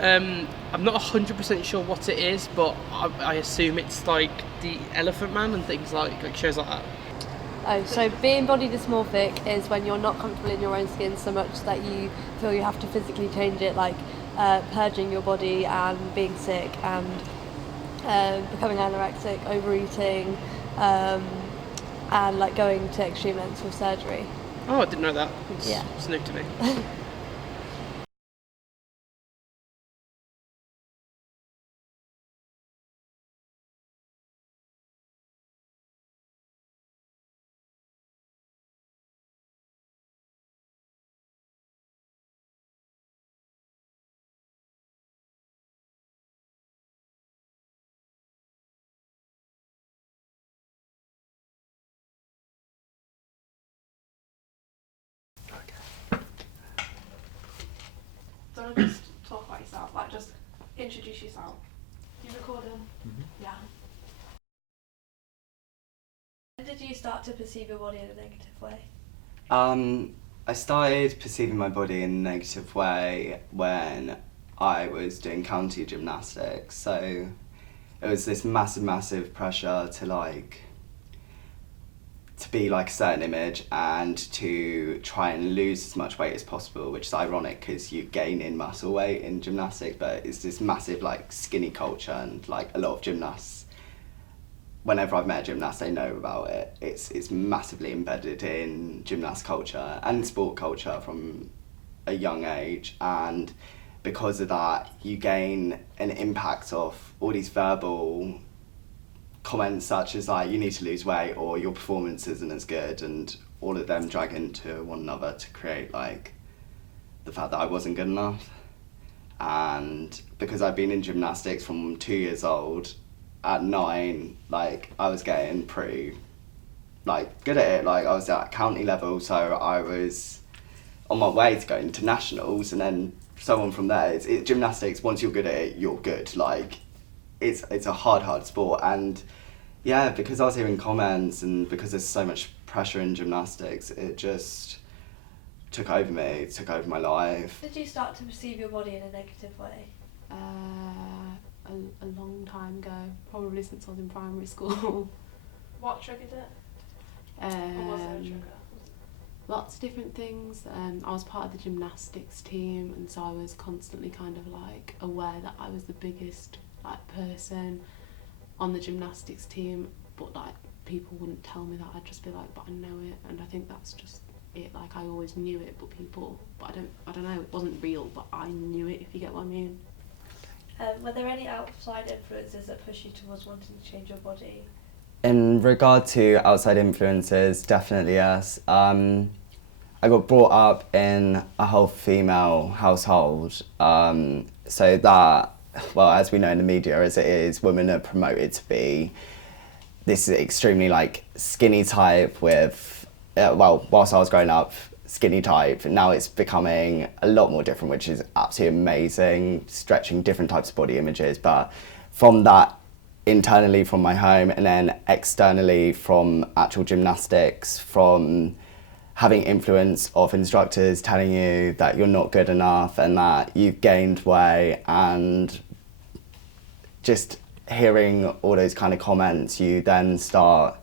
I'm not 100% sure what it is, but I assume it's like the Elephant Man and things like shows like that. Oh, so being body dysmorphic is when you're not comfortable in your own skin so much that you feel you have to physically change it, like purging your body and being sick and becoming anorexic, overeating, um, and like going to extreme lengths for surgery. Oh, I didn't know that. Yeah. It's new to me. Do you want to just talk about yourself? Like, just introduce yourself. You recording? Mm-hmm. Yeah. When did you start to perceive your body in a negative way? I started perceiving my body in a negative way when I was doing county gymnastics. So it was this massive pressure to be like a certain image and to try and lose as much weight as possible, which is ironic because you gain in muscle weight in gymnastics, but it's this massive like skinny culture, and like a lot of gymnasts, whenever I've met a gymnast, they know about it. It's massively embedded in gymnast culture and sport culture from a young age, and because of that, you gain an impact of all these verbal comments such as like you need to lose weight or your performance isn't as good, and all of them drag into one another to create like the fact that I wasn't good enough. And because I've been in gymnastics from 2 years old, at 9, like I was getting pretty like good at it. Like I was at county level, so I was on my way to going to nationals, and then so on from there. It's gymnastics. Once you're good at it, you're good. Like it's a hard sport, and yeah, because I was hearing comments and because there's so much pressure in gymnastics, it just took over me. It took over my life. Did you start to perceive your body in a negative way? A long time ago, probably since I was in primary school. What triggered it? Or was there a trigger? Lots of different things. I was part of the gymnastics team, and so I was constantly kind of like aware that I was the biggest like person on the gymnastics team, but like people wouldn't tell me that. I'd just be like, but I know it, and I think that's just it. Like I always knew it, but I don't know, it wasn't real, but I knew it, if you get what I mean. Were there any outside influences that push you towards wanting to change your body? In regard to outside influences, definitely yes. I got brought up in a whole female household, so that, well, as we know in the media as it is, women are promoted to be this extremely like skinny type with, whilst I was growing up, skinny type, now it's becoming a lot more different, which is absolutely amazing, stretching different types of body images. But from that, internally from my home, and then externally from actual gymnastics, from having influence of instructors telling you that you're not good enough and that you've gained weight, and just hearing all those kind of comments, you then start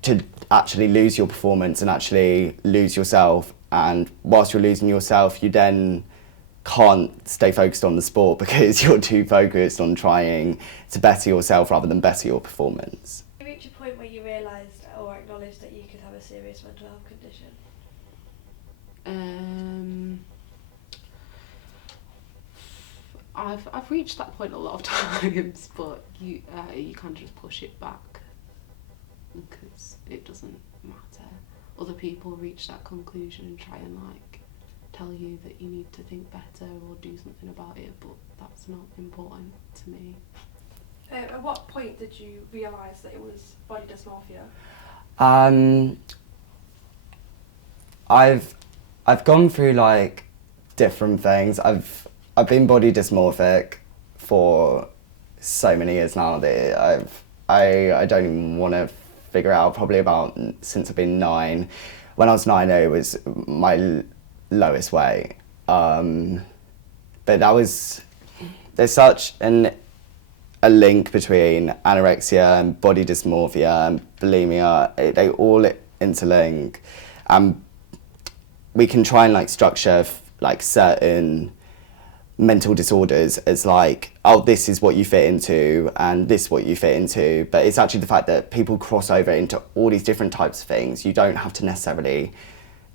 to actually lose your performance and actually lose yourself. And whilst you're losing yourself, you then can't stay focused on the sport because you're too focused on trying to better yourself rather than better your performance. Did you reach a point where you realised or acknowledged that you could have a serious mental health condition? I've reached that point a lot of times, but you kind of just push it back because it doesn't matter. Other people reach that conclusion and try and like tell you that you need to think better or do something about it, but that's not important to me. At what point did you realise that it was body dysmorphia? I've gone through like different things. I've been body dysmorphic for so many years now that I don't even want to figure out, probably about since I've been 9. When I was 9, it was my lowest weight. But that was there's such a link between anorexia and body dysmorphia and bulimia. They all interlink, and we can try and like structure like certain mental disorders as like, oh, this is what you fit into and this is what you fit into, but it's actually the fact that people cross over into all these different types of things. You don't have to necessarily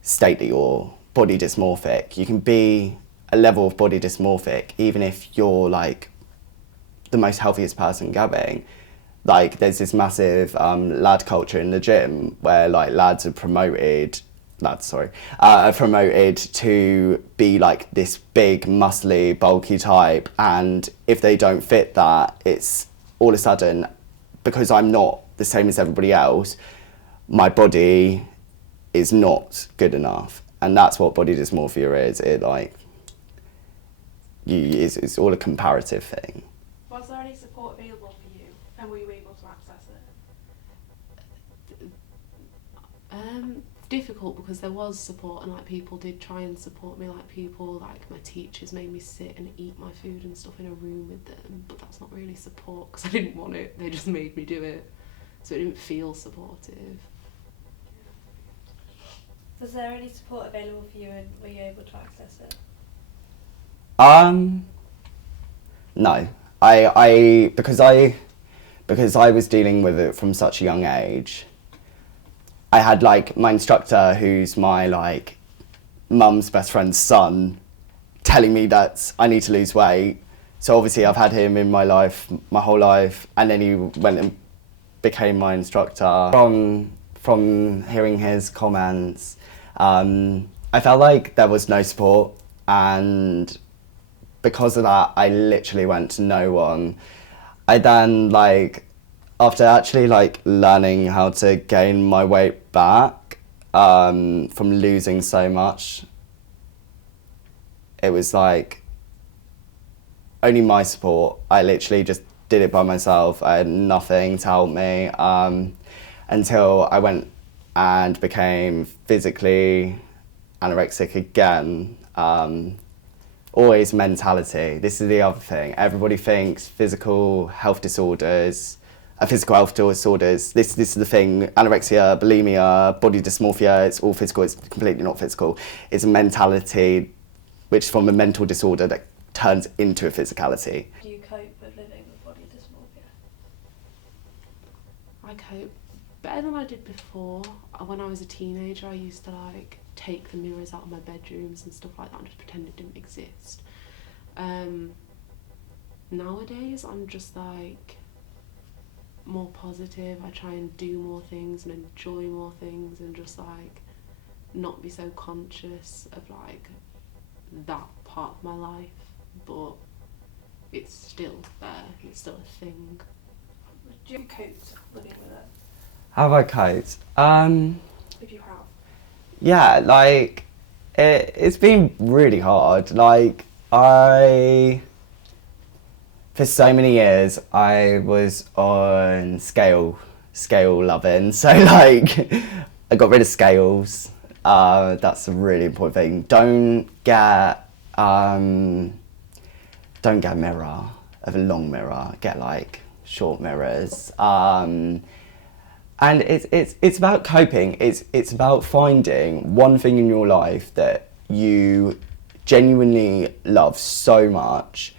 state that you're body dysmorphic. You can be a level of body dysmorphic even if you're like the most healthiest person going. Like there's this massive lad culture in the gym where like lads are promoted to be like this big, muscly, bulky type, and if they don't fit that, it's all of a sudden, because I'm not the same as everybody else, my body is not good enough, and that's what body dysmorphia is. It's all a comparative thing. Was there any support available for you, and were you able to access it? Difficult, because there was support, and like people did try and support me. Like people, like my teachers made me sit and eat my food and stuff in a room with them, but that's not really support because I didn't want it. They just made me do it, so it didn't feel supportive. Was there any support available for you, and were you able to access it? No, I because I was dealing with it from such a young age. I had like my instructor, who's my like mum's best friend's son, telling me that I need to lose weight. So obviously I've had him in my life, my whole life, and then he went and became my instructor. From hearing his comments, I felt like there was no support, and because of that, I literally went to no one. I then like, after actually like learning how to gain my weight back from losing so much, it was like only my support. I literally just did it by myself. I had nothing to help me until I went and became physically anorexic again. Always mentality. This is the other thing. Everybody thinks physical health disorders. This is the thing. Anorexia, bulimia, body dysmorphia, it's all physical. It's completely not physical. It's a mentality, which from a mental disorder that turns into a physicality. Do you cope with living with body dysmorphia? I cope better than I did before. When I was a teenager, I used to like take the mirrors out of my bedrooms and stuff like that and just pretend it didn't exist. Nowadays, I'm just like more positive. I try and do more things and enjoy more things and just like not be so conscious of like that part of my life, but it's still there, it's still a thing. Do you cope living with it, Have I coped? if you have? Yeah, like it's been really hard. Like for so many years, I was on scale loving. So like, I got rid of scales. That's a really important thing. Don't get a mirror, of a long mirror. Get like short mirrors. And it's about coping. It's about finding one thing in your life that you genuinely love so much,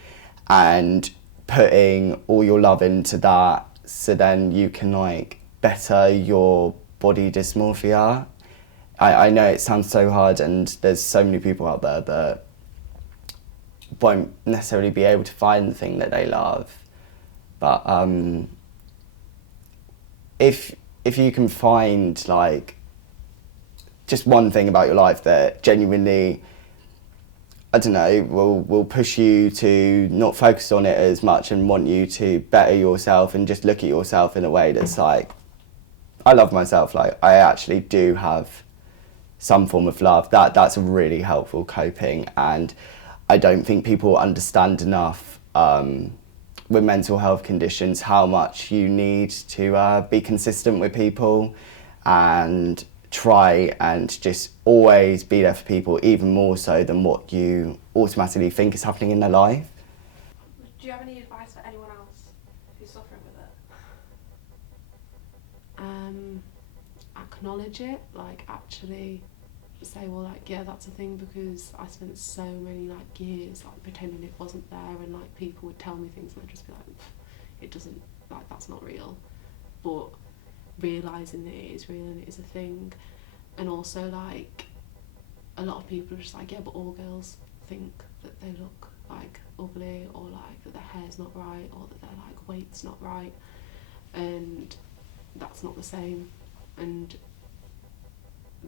and putting all your love into that, so then you can like better your body dysmorphia. I know it sounds so hard, and there's so many people out there that won't necessarily be able to find the thing that they love, but if you can find like just one thing about your life that genuinely, I don't know, will push you to not focus on it as much and want you to better yourself and just look at yourself in a way that's like, I love myself, like I actually do have some form of love. That's a really helpful coping, and I don't think people understand enough with mental health conditions how much you need to be consistent with people and try and just always be there for people, even more so than what you automatically think is happening in their life. Do you have any advice for anyone else who's suffering with it? Acknowledge it, like actually say, well, like, yeah, that's a thing, because I spent so many like years like pretending it wasn't there, and like people would tell me things and I'd just be like, it doesn't, like, that's not real. But realising that it is real and it is a thing. And also, like, a lot of people are just like, yeah, but all girls think that they look like ugly, or like that their hair's not right, or that their like weight's not right, and that's not the same. And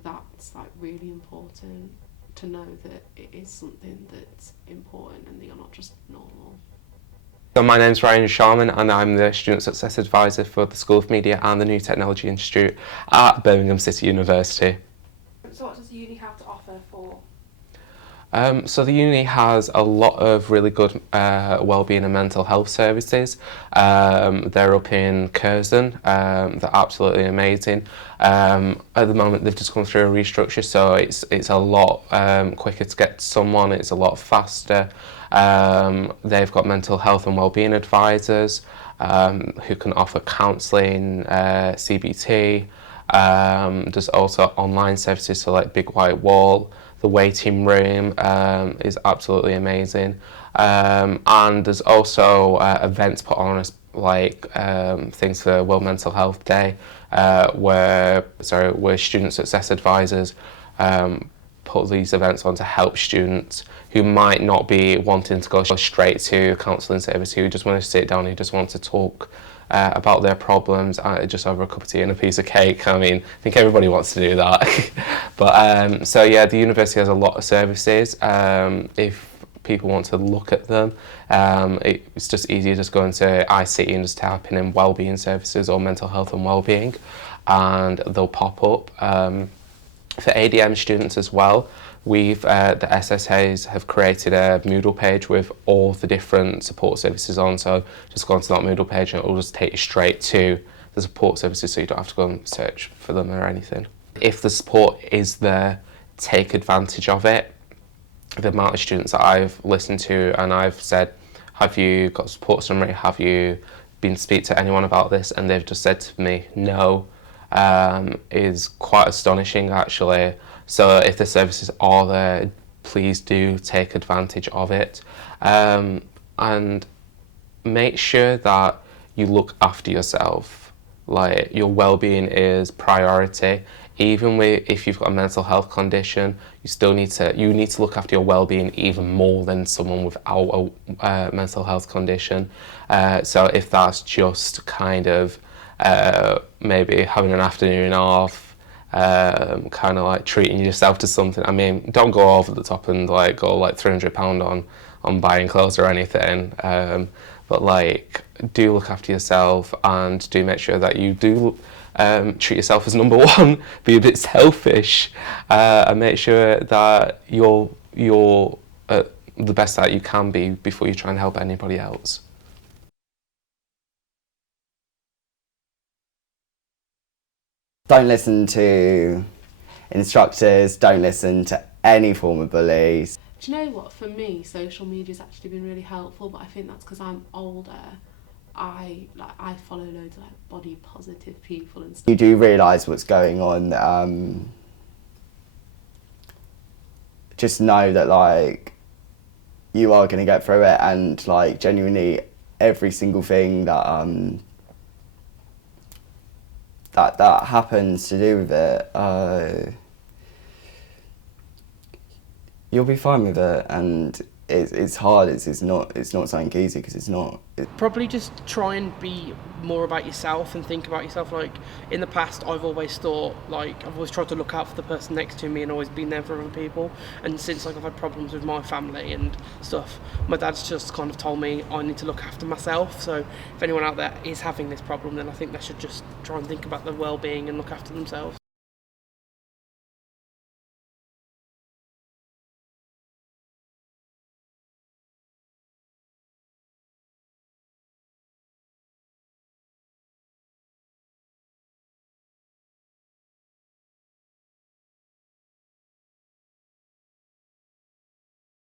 that's like really important to know that it is something that's important and that you're not just normal. So my name's Ryan Sharman and I'm the Student Success Advisor for the School of Media and the New Technology Institute at Birmingham City University. So what does uni have to offer for? So the uni has a lot of really good wellbeing and mental health services. They're up in Curzon. They're absolutely amazing. At the moment they've just gone through a restructure, so it's a lot quicker to get to someone, it's a lot faster. They've got mental health and wellbeing advisors who can offer counselling, CBT. There's also online services, so like Big White Wall. The waiting room is absolutely amazing, and there's also events put on as like things for World Mental Health Day, where student success advisors put these events on to help students who might not be wanting to go straight to counselling service, who just want to sit down, who just want to talk about their problems just over a cup of tea and a piece of cake. I mean, I think everybody wants to do that. But so yeah, the university has a lot of services. If people want to look at them, it's just easier just going to ICT and just typing in wellbeing services or mental health and wellbeing, and they'll pop up. For ADM students as well, we've the SSAs have created a Moodle page with all the different support services on, so just go onto that Moodle page and it will just take you straight to the support services, so you don't have to go and search for them or anything. If the support is there, take advantage of it. The amount of students that I've listened to and I've said, have you got a support summary, have you been to speak to anyone about this, and they've just said to me no, is quite astonishing actually. So if the services are there, please do take advantage of it, and make sure that you look after yourself. Like, your well-being is priority. Even if you've got a mental health condition, you need to look after your well-being even more than someone without a mental health condition. So if that's just kind of maybe having an afternoon off, kind of like treating yourself to something. I mean, don't go over the top and like go like £300 on buying clothes or anything, but like, do look after yourself and do make sure that you do treat yourself as number one. Be a bit selfish, and make sure that you're the best that you can be before you try and help anybody else. Don't listen to instructors, don't listen to any form of bullies. Do you know what, for me social media's actually been really helpful, but I think that's because I'm older. I follow loads of like body positive people and stuff. You do realise what's going on. Just know that like you are going to get through it, and like genuinely every single thing that that happens to do with it, you'll be fine with it. And it's hard. It's not something easy, because it's not. Probably just try and be more about yourself and think about yourself. Like, in the past, I've always thought, like, I've always tried to look out for the person next to me and always been there for other people. And since like I've had problems with my family and stuff, my dad's just kind of told me I need to look after myself. So if anyone out there is having this problem, then I think they should just try and think about their well-being and look after themselves.